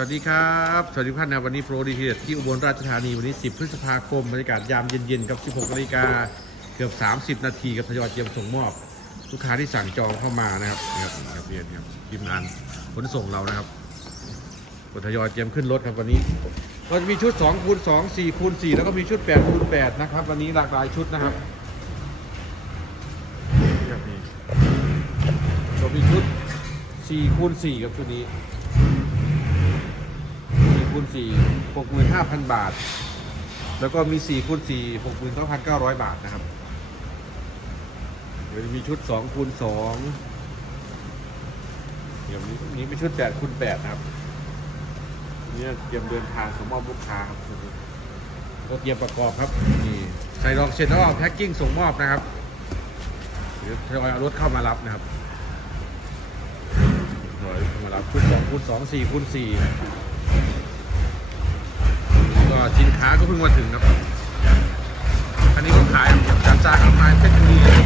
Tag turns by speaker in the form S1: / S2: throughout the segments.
S1: วัสดีครับ สวัสดีท่านนะวันนี้โปรดีทีเด็ดที่อุบลราชธานีวันนี้ 10 พฤษภาคมบรรยากาศยามเย็นๆกับ 16นาฬิกาเกือบ 30 นาทีกับทยอยเตรียมส่งมอบ ลูกค้าที่สั่งจองเข้ามานะครับนี่ครับนี่ครับเรียนครับทีมงานขนส่งเรานะครับกทยอยเตรียมขึ้นรถครับวันนี้ก็จะมีชุด2คูณ2 4คูณ4แล้วก็มีชุด8คูณ8นะครับ วันนี้หลากหลายชุดนะครับเรับนี่ก็มีชุด4คูณ4ครับชุดนี้ คูณ4 65,000บาท แล้วก็มี4คูณ4 69,900บาทนะครับเดี๋ยวมีชุด2คูณ2เดี๋ยวนี้นี้เป็นชุด8คูณ8นะครับนี่เตรียมเดินทางส่งมอบลูกค้าครับก็เตรียมประกอบครับนี่ใส่รองเสร็จแล้วก็แพ็คกิ้งส่งมอบนะครับเดี๋ยวทยอยเอารถเข้ามารับนะครับทยอยเข้ามารับชุด2คูณ2 4คูณ4 ก็สินค้าก็เพิ่งมาถึงครับ อันนี้ก็ขายจากจากอำนาเพชรบุรีเลย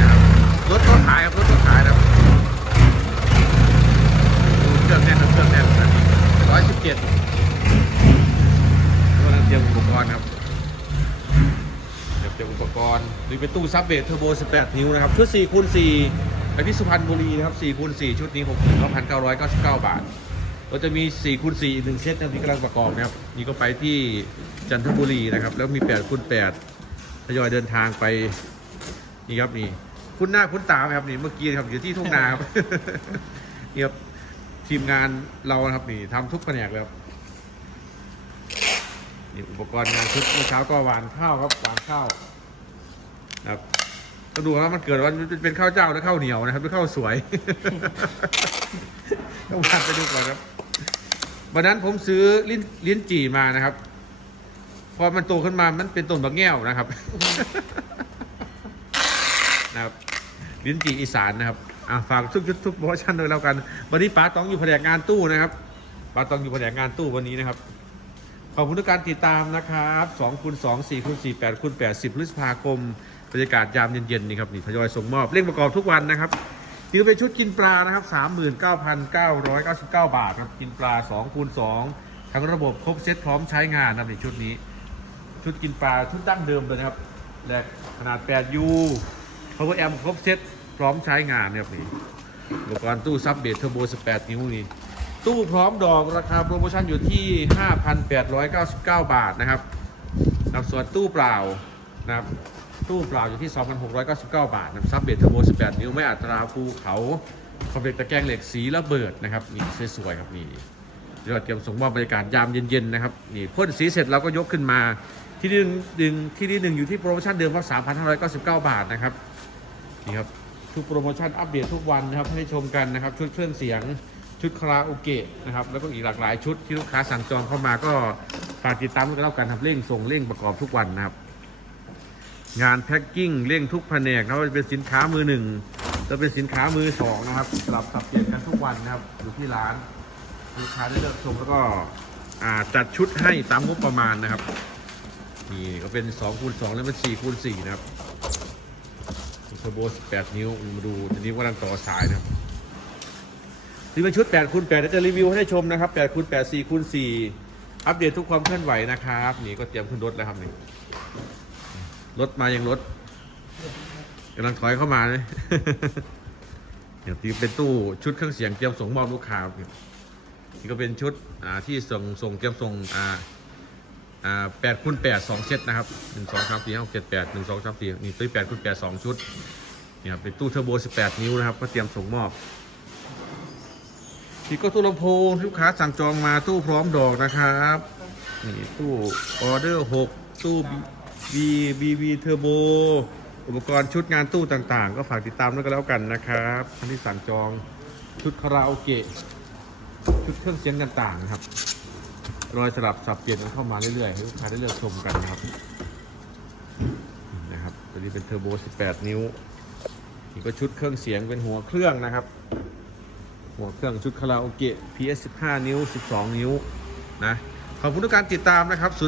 S1: นะครับรถก็ขายครับรถก็ขายนะครับเครื่องแน่นเครื่องแน่นนะร้อยสิบเจ็ดกำลังเตรียมอุปกรณ์ครับเตรียมอุปกรณ์นี่เป็นตู้ซับเบทเทอร์โบ 18 นิ้วนะครับชุด4คูณ4ไปที่สุพรรณบุรีนะครับ4คูณ4ชุดนี้69,999 บาท เราจะมี4คูณ4อีกหนึ่งเซตนะครับที่กำลังประกอบนะครับนี่ก็ไปที่จันทบุรีนะครับ แล้วมี8คูณ8ทยอยเดินทางไปนี่ครับนี่คุณหน้าคุณตาไหมครับนี่เมื่อกี้ครับอยู่ที่ทุ่งนาครับนี่ครับทีมงานเราครับนี่ทำทุกแผนกเลยครับนี่อุปกรณ์งานชุดเมื่อเช้าก็หวานข้าวครับหวานข้าวนะครับก็ดูว่ามันเกิดว่ามันเป็นข้าวเจ้าหรือข้าวเหนียวนะครับหรือข้าวสวยต้องวานไปดูก่อนครับ วันนั้นผมซื้อลิ้นลิ้นจี่มานะครับ พอมันโตขึ้นมามันเป็นต้นบะแง่วนะครับ นะครับลิ้นจี่อีสานนะครับอะฝากทุกชุดทุกโปรโมชั่นด้วยแล้วกัน วันนี้ป้าตองอยู่แผนกงานตู้นะครับป้าตองอยู่แผนกงานตู้วันนี้นะครับ ขอบคุณทุกการติดตามนะครับ2คูณ2 4คูณ4 8คูณ8 10พฤษภาคมบรรยากาศยามเย็นๆนี่ครับนี่ทยอยส่งมอบเร่งประกอบทุกวันนะครับ นี่เป็นชุดกินปลานะครับ 39,999 บาทครับกินปลา2คูณ2ทั้งระบบครบเซตพร้อมใช้งานนะครับในชุดนี้ ชุดกินปลาชุดดั้งเดิมเลยนะครับแหลกขนาด 8U power amp ครบเซตพร้อมใช้งานนะครับนี่อุปกรณ์ตู้ซับเบทเทอร์โบ 18 นิ้วนี่ตู้พร้อมดอกราคาโปรโมชั่นอยู่ที่ 5,899 บาทนะครับนะครับส่วนตู้เปล่านะครับ ตู้เปล่าอยู่ที่ 2,699 บาทนะครับซับเบทเทอร์โบ18 นิ้ว ไม่อัตราภูเขาคอมเพล็กตะแกรงเหล็กสีระเบิดนะครับนี่สวยๆครับนี่เดี๋ยวเราเตรียมส่งมอบบรรยากาศยามเย็นๆนะครับนี่พ่นสีเสร็จเราก็ยกขึ้นมาที่นึ่งดึงที่ที่หนึ่งอยู่ที่โปรโมชั่นเดิมครับ3,599 บาทนะครับนี่ครับทุกโปรโมชั่นอัปเดตทุกวันนะครับให้ชมกันนะครับชุดเครื่องเสียงชุดคาราโอเกะนะครับแล้วก็อีกหลากหลายชุดที่ลูกค้าสั่งจองเข้ามาก็ฝากติดตามกันแล้วกันครับเร่งส่งเร่งประกอบทุกวันนะครับ งานแพ็กกิ้งเร่งทุกแผนกนะว่าจะเป็นสินค้ามือหนึ่งจะเป็นสินค้ามือสองนะครับสลับสับเปลี่ยนกันทุกวันนะครับอยู่ที่ร้านลูกค้าได้เลือกชมแล้วก็จัดชุดให้ตามงบประมาณนะครับนี่ก็เป็น2คูณ2แล้วเป็น4คูณ4นะครับเทอร์โบ18 นิ้วมาดูทีนี้กำลังต่อสายนะครับนี่เป็นชุด8คูณ8จะรีวิวให้ได้ชมนะครับ8คูณ8 4คูณ4อัปเดตทุกความเคลื่อนไหวนะครับ นี่ก็เตรียมขึ้นรถแล้วครับนี่ รถมายังรถกำลังถอยเข้ามาเลยอย่างที่เป็นตู้ชุดเครื่องเสียงเตรียมส่งมอบลูกค้านี่ก็เป็นชุดอ่าที่ส่งส่งเตรียมส่งอ่าอ่าแปดคูณแปดสองเซตนะครับหนึ่งสองสามสี่ห้าเจ็ดแปดหนึ่งสองสามสี่นี่ตู้แปดคูณแปดสองชุดเนี่ยครับเป็นตู้เทอร์โบสิบแปดนิ้วนะครับ ก็เตรียมส่งมอบนี่ก็ตู้ลำโพงลูกค้าสั่งจองมาตู้พร้อมดอกนะครับ นี่ตู้ออเดอร์หกตู้ B B B Turbo อุปกรณ์ชุดงานตู้ต่างๆ ก็ฝากติดตามด้วยกันแล้วกันนะครับท่านที่สั่งจองชุดคาราโอเกะชุดเครื่องเสียงต่างๆนะครับ รอยสลับสับเปลี่ยนกันเข้ามาเรื่อยๆให้ลูกค้าได้เลือกชมกันนะครับนะครับตัวนี้เป็นเทอร์โบ 18 นิ้วนี่ก็ชุดเครื่องเสียงเป็นหัวเครื่องนะครับ หัวเครื่องชุดคาราโอเกะ PS 15 นิ้ว 12 นิ้วนะ ขอบคุณทุกการติดตามนะครับ 0856313001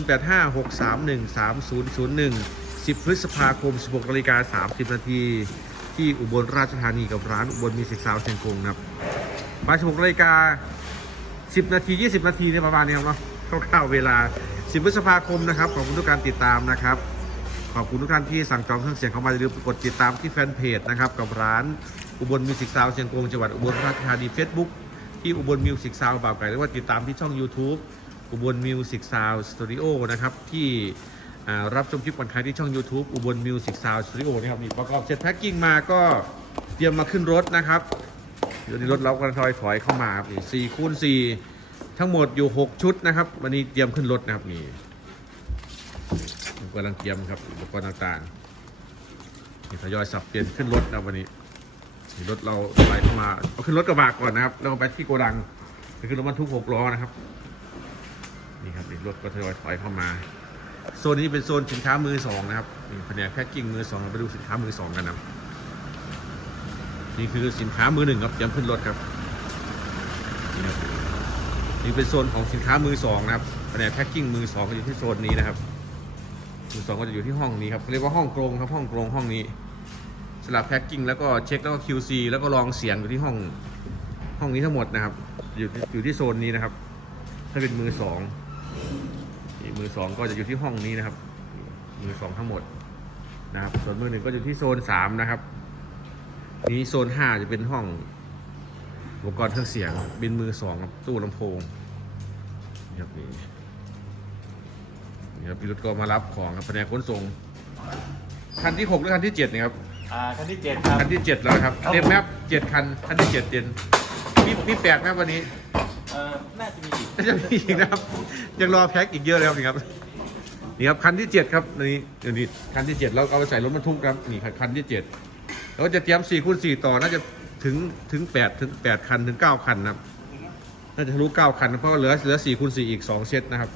S1: 10 พฤษภาคม 16นาฬิกา30 นาที ที่อุบลราชธานีกับร้านอุบลมีสิกซาวเชียงกงนะครับบ่าย16นาฬิกา 10 นาที 20 นาทีเนี่ยประมาณนี้ครับเนาะคร่าวๆเวลา 10 พฤษภาคมนะครับ ขอบคุณทุกการติดตามนะครับ ขอบคุณทุกท่านที่สั่งจองเครื่องเสียงเข้ามาอย่าลืมกดติดตามที่แฟนเพจนะครับกับร้านอุบลมิวสิกซาวเชียงกงจังหวัดอุบลราชธานีเฟซบุ๊กที่อุบลมิวสิกซาวบ่าวไก่หรือว่าติดตามที่ช่อง YouTube อุบลมิวสิกซาวสตูดิโอนะครับที่รับชมคลิปก่อนใครที่ช่อง YouTube อุบลมิวสิกซาวสตูดิโอนะครับนี่ประกอบเสร็จแพ็คกิ้งมาก็เตรียมมาขึ้นรถนะครับเดี๋ยวนี้รถเรากำลังทอยถอยเข้ามาครับนี่สี่คูณสี่ทั้งหมดอยู่ 6 ชุดนะครับ วันนี้เตรียมขึ้นรถนะครับนี่กำลังเตรียมครับอุปกรณ์ต่างๆนี่ทยอยสับเปลี่ยนขึ้นรถนะวันนี้รถเราไหลเข้ามาเอาขึ้นรถกระบะก่อนนะครับแล้วไปที่โกดังไปขึ้นรถบรรทุกหกล้อนะครับ นี่ครับรถก็ทยอยถอยเข้ามา โซนนี้เป็นโซนสินค้ามือสองนะครับนี่แผนกแพ็คกิ้งมือสองเราไปดูสินค้ามือสองกันนะครับนี่คือสินค้ามือหนึ่งครับเตรียมขึ้นรถครับนี่ครับนี่เป็นโซนของสินค้ามือสองนะครับแผนกแพ็คกิ้งมือสองก็อยู่ที่โซนนี้นะครับมือสองก็จะอยู่ที่ห้องนี้ครับเรียกว่าห้องกรงครับห้องกรงห้องนี้สลับแพ็คกิ้งแล้วก็เช็คแล้วก็ QC แล้วก็ลองเสียงอยู่ที่ห้องห้องนี้ทั้งหมดนะครับ อยู่ที่อยู่ที่โซนนี้นะครับ ถ้าเป็นมือสอง มือสองก็จะอยู่ที่ห้องนี้นะครับ มือสองทั้งหมดนะครับ ส่วนมือหนึ่งก็อยู่ที่โซนสามนะครับ นี้โซน5จะเป็นห้องอุปกรณ์เครื่องเสียงบินมือสองครับตู้ลำโพงนี่ครับนี่นี่ครับพี่รถก็มารับของครับแผนกขนส่งคันที่6หรือคันที่7เนี่ยครับ
S2: อ่าคันที่เจ็ดครับ
S1: คันที่7แล้วครับ
S2: ครับ
S1: เต็มแมพเจ็ดคันคันที่7เต็มมีมีแปดแมพวันนี้
S2: เออน่าจะมีอีก
S1: น่าจะมีอีกนะครับ ยังรอแพ็คอีกเยอะเลยครับนี่ครับ นี่ครับคันที่7ครับนี่เดี๋ยวนี้คันที่7เราเอาไปใส่รถบรรทุกครับนี่คันที่7แล้วก็จะเตรียม4คูณ4ต่อน่าจะถึงถึง8ถึง8คันถึง9คันนะครับน่าจะทะลุ9คัน เพราะว่าเหลือเหลือ4คูณ4อีก2เซตนะครับ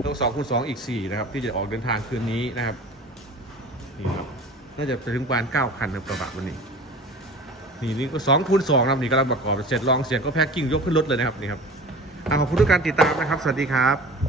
S1: แล้ว2คูณ2อีก4นะครับ ที่จะออกเดินทางคืนนี้นะครับนี่ครับน่าจะถึงประมาณ9คันนะกระบะวันนี้ นี่นี่ก็สองคูณสองนะครับนี่กำลังประกอบเสร็จลองเสียงก็แพ็กกิ้งยกขึ้นรถเลยนะครับนี่ครับอะขอบคุณทุกการติดตามนะครับ สวัสดีครับ